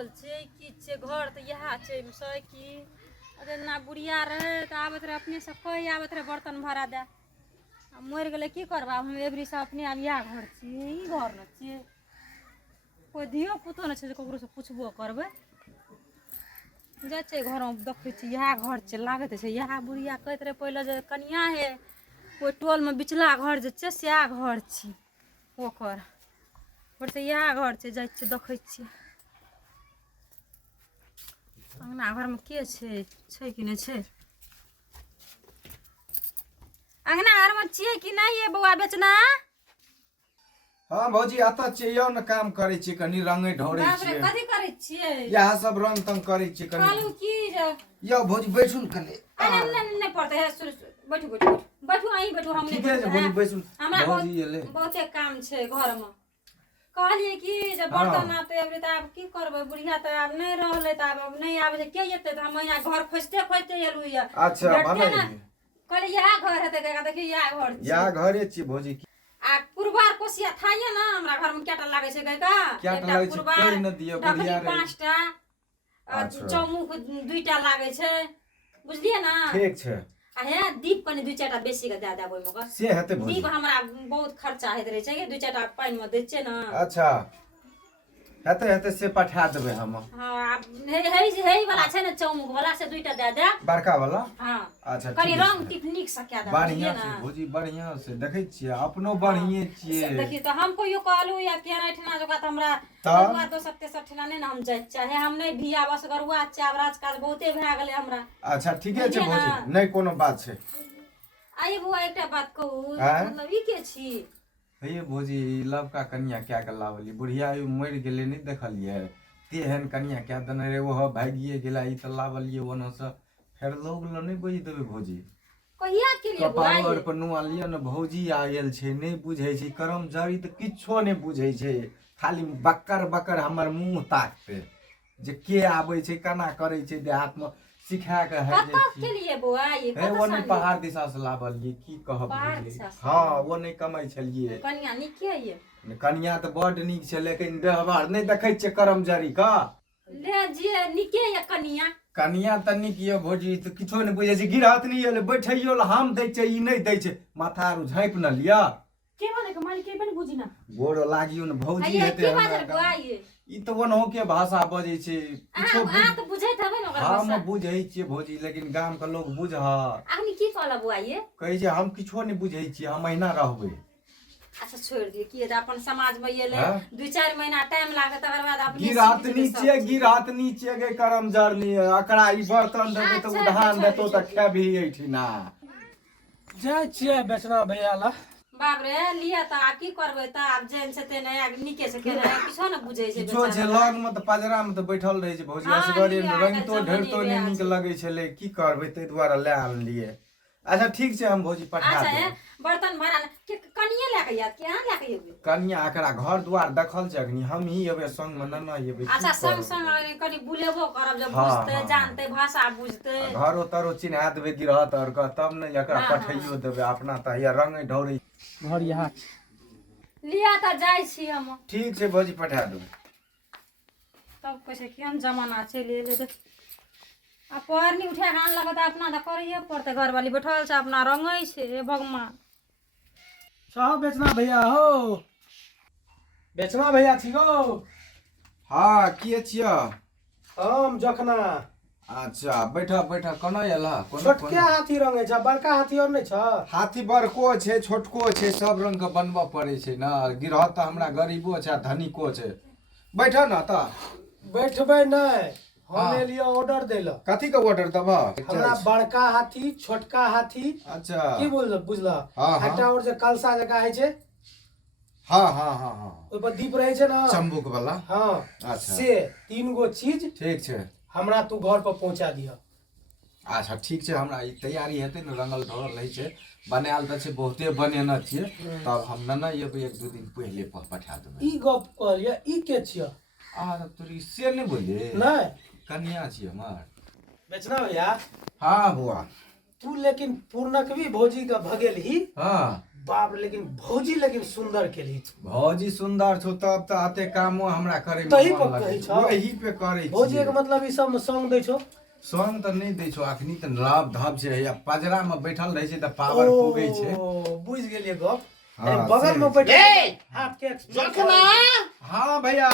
Toll छे की छे घर त यहा छे सय की अरे ना बुढ़िया रहे त आबत रहे अपने से कोई आबत रहे बर्तन भरा दे मर गेले की करबा हम एबरी से अपने अब या घर छी ई घर न छी कोई धियो पुतो न छे ककरो से पूछबो करबे जाय छे घर में देखे छी यहा घर छे लागत छे यहा बुढ़िया कहत रहे पहले जे कनिया है कोई टोल में बिचला घर जे छे से घर छी ओकर पर से यहा घर छे जाय छे देखे छी अंगना घर में के छे कि नहीं छे अंगना घर में छिए कि नहीं ये बउआ बेचना हाँ भौजी आता छियै न काम करे छी कनी रंगे ढोरे बाप रे छी कथि करे छिए यह सब रंग तंग करे छी कनी कालू की जे यो भौजी बैठू न कनी अरे नहीं पड़ते है बैठो बैठो बैठो आई बैठो हम ठीक है भौजी बैठू हमरा भौजी ये ले बहुते काम छे घर में कहलिए कि जे बर्तन आते एबरी त आब की करबे बुढ़िया त आब नहीं रहले त आब नहीं आबे जे के जेते त हम यहाँ घर खोजते खोजते एलु या अच्छा भले कहले यह घर हेते का देखि यह घर छी या घरे छी भौजी आ कुरबार कोसिया थाइए ना हमरा घर में केटा लागे छे गैका केटा लागे छे कोई न दियो बुढ़िया रे पांचटा चौमुख दुईटा लागे छे बुझलिए ना ठीक छे आ हे दीप कनी दुई चारटा बेसी के दे देबो मगर से हेते भौजी दीप हमरा बहुत खर्चा होइत रहे छे दुई चारटा पानी में दे छे ना अच्छा हेते हेते से पठा देबे हम हां हे वाला छे ना चौमुख वाला से दुईटा दे दे बड़का वाला हां अच्छा कनी रंग टिकनिक से क्या दे बढ़िया से भौजी बढ़िया से देखे छिए अपनो बढ़िए छिए देखि त हमको यो कहलु या केना ठना जका त हमरा तब दुआ 273 ठना ने हम जाय चाहे हम नहीं भिया बस गरुआ चावराज काज बहुते भ गेले हमरा अच्छा ठीक है छे भौजी नहीं कोनो बात छे आइ बुआ एकटा बात कहू मतलब ई के छी हे भौजी लवका कन्या क्या के लावली बुढ़िया मर गेले नहीं देखलिए तेहन कन्या क्या दने रे वो भागिए गेला ई त लावलिए ओनो से फेर लोग ल नहीं बुझ देबे भौजी कहिया के लिए बुआ कपार पर नुआ लियो न भौजी आयल छे नहीं बुझै छी करम जड़ी त किछो नहीं बुझै छे खाली बक्कर बक्कर हमर मुंह ताकते जे के आबै छे केना करे छे देहात में सिखा के है के लिए बुआ ये हे वो नहीं पहाड़ दिशा से लावलिए की कहब हां वो नहीं कमाई छलिए कन्या निके ये कन्या तो बड़ निक छे लेकिन व्यवहार नहीं देखै छे करम जड़ी का ले जे निके ये कन्या कन्या त निक ये भौजी त किछो नहीं बुझै छे गिरहत नहीं ले बैठैयो ल हम दै छे ई नहीं दै छे माथा रु झाँप न लिया के माने के मालिक के बन बुझी ना गोरो लागियो न भौजी हेते के बाजर बुआ ये ई त वनहो के भाषा बजै छे किछो आ त बुझै थबे न ओकर भाषा हम बुझै छिए भौजी लेकिन गाम के लोग बुझ आखनी की कहला बुआ ये कहै जे हम किछो नहीं बुझै छिए हम महीना रहबै अच्छा छोड़ दिए कि अपन समाज में ये ले 2-4 महीना टाइम लागे तकर बाद अपने गिरात नीचे गे करम जरनी अकरा ई बर्तन देबे त उधान देतो त खेबी एठिना जाय छिए बेचना भैया ला बाप रे लिया त आ की करबै त अब जेन से तेने निके से केने किछो न बुझै छै किछो छै लग में त पजरा में त बैठल रहै छै भौजी असगरे रंग तो ढेरतो नहीं नीक लगै छले की करबै तै दुआरे ले आनलिए अच्छा ठीक छै हम भौजी पठा अच्छा देब बर्तन भरा के कनिए लेके याद के हां लेके एबे कन्या एकरा घर द्वार देखल छै अखनी हम ही एबे संग में न एबे अच्छा संग संग कनी बुलेबो करब जब बुझते जानते भाषा बुझते घरो तरो चिन्हा देबे गिरहत और का तब न एकरा पठाइयो देबे अपना त या रंग ढौरे घर यहाँ लिया त जाय छी हम ठीक छै भौजी पठा दो तब कैसे केहन जमाना छै ले ले आ परनी उठा के आन लगे त अपना त करिए पड़ते घर वाली बैठल छै अपना रंगै छै हे भगवान साहब बेचना भैया हो बेचना भैया छी गो हां के छिया हम जखना अच्छा बैठा बैठा कोना एला छोटके हाथी रंगे छ बड़का हाथी और नहीं छ हाथी बड़को छै छोटको छै सब रंग के बनबा पड़े छै ना गिरह त हमरा गरीबो छै धनिको छै बैठा ना त बैठबे नहीं हमें लिए ऑर्डर देला कथि के ऑर्डर दबा हमरा बड़का हाथी छोटका हाथी अच्छा की बोल बुझला हां एकटा और जे कलसा जगह है छे हां हां हां हां ओइ पर दीप रहे छे ना चंबुक वाला हां अच्छा से 3 गो चीज ठीक छै हमरा तू घर पर पहुंचा दिया अच्छा ठीक छै हमरा ई तैयारी हेतै न रंगल ढोरल रहै छै बनायल त छै बहुते बनेना छियै तब हम न एबै 1-2 दिन पहिले पठा देबै ई गप कहलिए ई के छिया आ तोरी से नहीं बोले नहीं कन्या छी हमर बेचना भैया हां बुआ तू लेकिन पूर्णक भी भौजी का भगेल ही हां बाप रे, लेकिन भौजी लेकिन सुंदर केली भौजी सुंदर छौ तब तऽ अते कामो हमरा करे में तही मन पर लगै कहै छै। छौ। वही पे करे भौजी छी के मतलब ई सब में सॉन्ग दै छौ। संग तऽ नहीं दै छौ, अखनी तऽ लाभ धाप छै या पजरा में बैठल रहे छै तऽ पावर पुगै छै। बुझ गेलिए गप। हाँ, बगल में से- बैठल ए! हाथ के जखना हाँ भैया,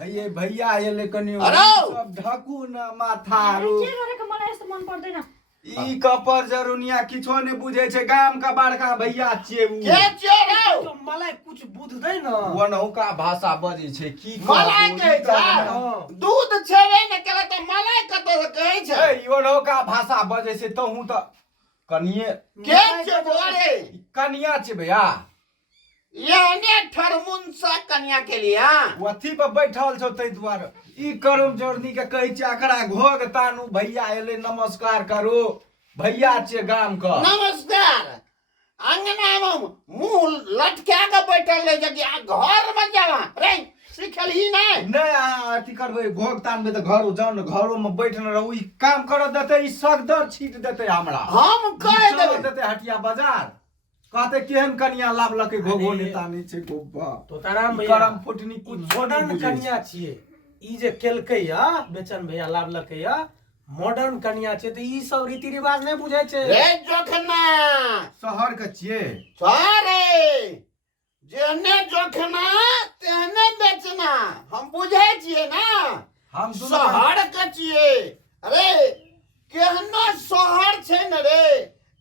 हे भैया एले कनी हेलो! सब ढकू न माथा रो। के करे के मन ऐसे मन पर्दैन ई कपर जरुनिया किछो ने बुझे छै, गाम का बड़का भैया छियै उ। के छियौ तो मलाई कुछ बुझ दे न। वनहुका भाषा बजै छै की मलाई कहबो, कहै ई तऽ- छै दूध छेबे न केले त मलाई कतौ से कहै छै। ए, ई वनहुका भाषा बजै छै तहू तऽ कनिये के छियौ बोले कनिया छै भैया। यहने ठरमुन सा कन्या के लिए ओ अथी पर बैठल छौ तै दुआरे ई करम जोड़नी के कहै छै अकरा घोग तानू भैया एले नमस्कार करो, भैया छियै गाम का। नमस्कार। अंगना में मुंह लटका के बैठल रहे छै कि घर में जावा रे सिखलही नहीं। नहीं अहाँ अथी करबै घोग तानबै तऽ घरो जाउ ने, घरो में बैठल रहू, ई काम करऽ देतै, ई सगदर छीट देतै हमरा। हम कह चलऽ देबै देतै हटिया बाजार, कहते केहन कनिया लाभलकै घोघो अरे, ने तानै छै गोब्बा। तो ताराम ई भैया करम फुटनी कुछ मॉडर्न कन्या छिए। ई जे केलकै या बेचन भैया लाभलकै या मॉडर्न कन्या छै, त ई सब रीति रिवाज नहीं बुझै छै। रे जोखना शहर के छियै। सारे जेहने जोखना तेहने बेचना हम बुझे छिए ना। हम दुनू शहर के छिए। अरे केहनो शहर छै न रे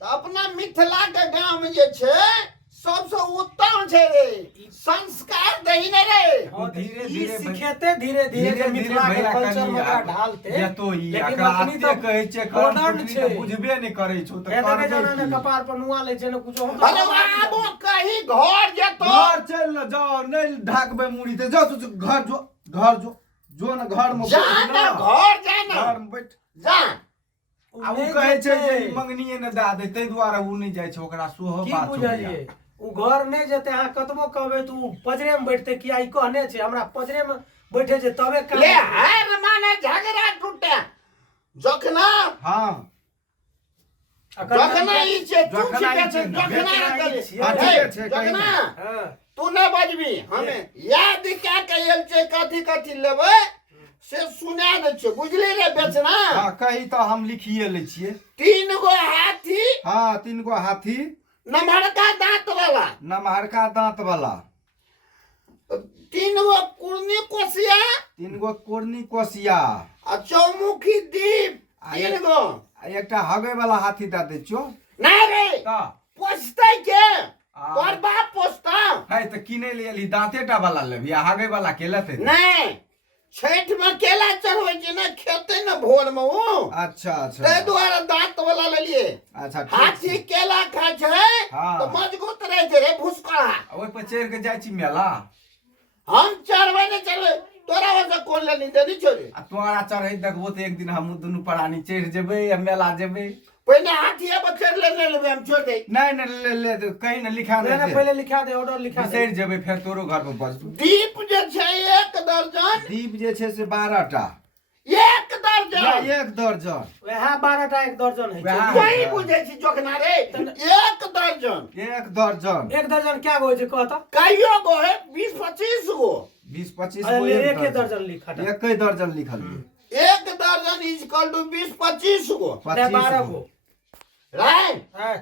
त अपना मिथिला के गांव जे छै सबसे उत्तम छै रे। संस्कार दही न रे। हाँ, तो धीरे- ई धीरे सिखेते धीरे धीरे धीरे मिथिला के भैया कल्चर में कनी ओकरा ढालते। जेतो ई लेकिन एकरा अखनी आते तो कहै छै करम मॉडर्न फुटनी छै। तऽ बुझबे नहि करै छौ तऽ एतने करबै जना ने की? कपार पर नुआ ले छै न कुछ अरे आबो कहीं घर जेतो घर चल न जाओ, नहीं ढाकबे मुड़ी ते जाओ तू घर जो, घर जो न घर में जा बैठ ना न। घर जा ना घर में बैठ। जा। आ उ कहै छै जे मंगनिये न दे दे तै दुआरे उ नहीं जाइ छै, ओकरा सोहो की बात हो बुझलिए उ घर नहीं जेते अहाँ कतबो कहबै तो उ पजरे में बैठते कि आई कहने छै हमरा पजरे में बैठे छै तबे काम ले होतै। हर माने झगड़ा टूटे जखना हां जखना ई छै तू जखना छिके ई छै छै, जखना जखना ई करे छियै। हाँ, ठीके छै, कही जखना ना। हाँ, तू नहीं बजबी हमें याद क्या कहल छै कथी कथी लेबै से सुना दे छै बुझली रे बेचना। हां कही तो हम लिखिए ले छिए। 3 गो हाथी हां 3 गो हाथी, नमहरका दांत वाला, नमहरका दांत वाला, 3 गो कुर्नी कोसिया 3 गो कोरनी कोसिया, आ चौमुखी दीप 3 गो। आ एकटा हगे वाला हाथी दे दे छियो। नहीं रे का पोसतै के आ- तोर बाप पोसता है त किने ले एली दांतेटा वाला लेबी, आ हगे वाला के लेते? नहीं। छठ में केला चढ़बै छै ना खेते ना भोर में उ अच्छा अच्छा तै दुआरे दांत वाला लेलिए। अच्छा ठीक हाथी छै। केला खाय छै हाँ। तो मजबूत रहे छै रे भुसका। ओइ पर चढ़ के जाइ छी मेला, हम चढ़बै ने चढ़बै तोरा वजह कोन लेनी देनी छोरे। आ तोरा चढ़ै देखबो त एक दिन हम दुनू प्राणी चढ़ जेबै आ मेला जेबै। पहले हाथिया पर चढ़ लेबै हम छोड़ दे। नहीं नहीं ले कहीं न लिखा दे मैंने पहले लिखा दे ऑर्डर लिखा दे। बिसरि जेबै फेर तोरो घर में बजतू। दीप जे छै 1 दर्जन दीप जे छै से 12टा 1 या दर्जन 1 दर्जन, वह 12टा 1 दर्जन है वएह। छै। वही बुझे छी जोखना रे 1 दर्जन 1 दर्जन 1 दर्जन क्या होय छै कहता? कहियो गो है 20-25 गो। 20-25 अरे गो ले एक एक दर्जन लिखा था। 1 दर्जन लिखल है। 1 दर्जन इज इक्वल टू 20-25 गो। 12 गो। राइट है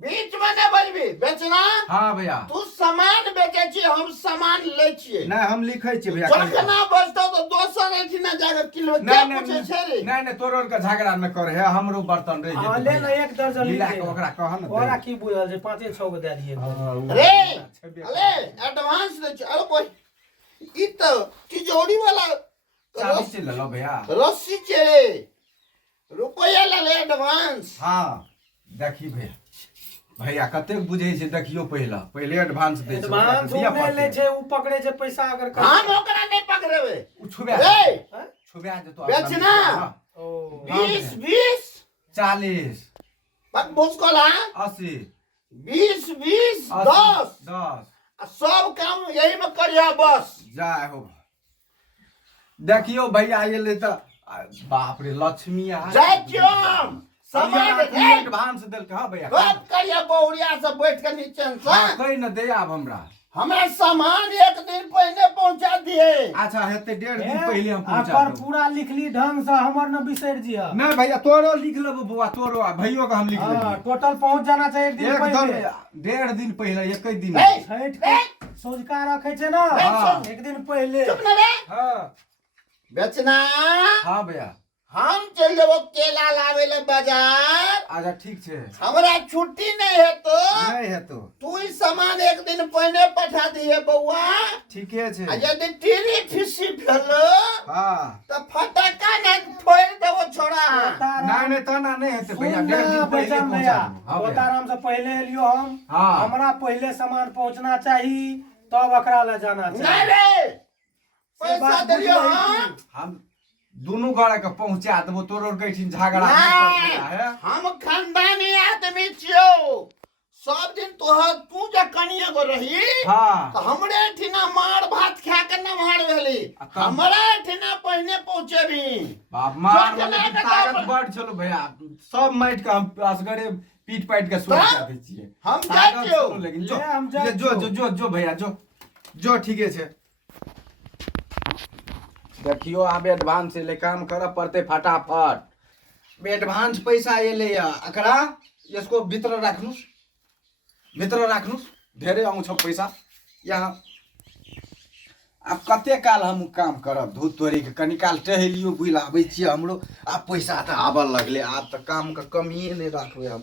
बीच में ने बजबी बेचना। हाँ भैया तू सामान बेचे छी हम सामान ले छिए। नहीं हम लिखै छी भैया। जखना बजतो तो दोसर एठिना जाके किलो नहीं क्या नहीं पूछे छै रे। नहीं नहीं तोरो का झगड़ा न करे है, हमरो बर्तन रह हां ले ना 1 दर्जन मिला लिख के दे। ओकरा कह न ओकरा की बुझल छै 5-6 गो दे दिए। रे अरे एडवांस दे छै। अरे कोई ई तो तिजोरी वाला चाबी से ले लो भैया। रस्सी छै रे रुपया ले एडवांस। हाँ देखी भैया, भैया कते बुझे छै देखियो पहले एडवांस दे छै, एडवांस दिया उ ले छै उ पकड़े छै पैसा अगर कर। हम ओकरा नहीं पकड़ेबे। उ छुबा रे छुबा जे तो बेचना। ओ 20-20 40 बक मुस्कुला 80 20-20 10 10 सब काम यही में करिया बस। जाय हो। देखियो भैया ये ले त बाप रे लक्ष्मी आ जय श्याम सामान रे एडवांस देल के हां भैया गप करिया बहुरिया से बैठ के नीचे से हां कहि न दे आब हमरा हमरा सामान एक दिन पहले पहुंचा दिए। अच्छा हेते 1.5 दिन पहले हम पर पहुंचा पूरा लिखली ढंग से हमर न बिसर जिया। नहीं भैया तोरो लिख लेबो बुआ तोरो आ भैयो का हम लिख हां लेबो टोटल पहुंच जाना चाहिए एक दिन एकदम पहले। 1.5 दिन पहले एक ही दिन ए, छठ के सोजका रखे छे ना हाँ। एक दिन पहले। चुप न रे हां बेचना हां भैया हम चल जेबो केला लावे ले बाजार। अच्छा ठीक छे हमरा छुट्टी नहीं है तो नहीं है तो तू ही सामान एक दिन पहले पठा दिए बउआ। ठीके छे आ यदि टीरी फिसी भेलो हां तो फटका न फोड़ देबो छोड़ा। नहीं नहीं तना नहीं हेते भैया 1.5 दिन पहले बेचन भैया पहुंचा हां भैया कोताराम से पहले एलियो हम। हाँ। हमरा पहले सामान पहुंचना चाहिए तब अकरा ले जाना नहीं चाहिए। रे से पैसा बात दियो बुझ रही हम थी। हम दोनों गोड़ा के पहुंचा देबो तोरो गइठिन झगड़ा नहीं नहीं, पड़ला है हम खानदानी आदमी छियो। सब दिन तू जे कनिया गो रही हां तो हमरे ठिना मार भात खा के न मार भेली। हमरा ठिना पहले पहुंचे भी बाप मार जो वाले जना की के ताकत ताकत- बढ़ चलो भैया सब माइट का हम असगरे पीट पाइट के सोच हाँ? दे छिए हम ताकत जाइयो। चलो लेकिन जो ले, हम ये जाइयो। जो भैया जो ठीके छे देखियो आब एडवांस ले काम कर पड़ते फटाफट एडवांस पैसा एले एकरा इसको भीतर राखनु ढेरे आउ छ पैसा यहाँ अब कते काल हम काम करब धूत तोरी के कनी काल टहलियो बुल आबै छियै हमरो आब पैसा त आबऽ लगले आब त काम के कमिए नहीं राखबै हम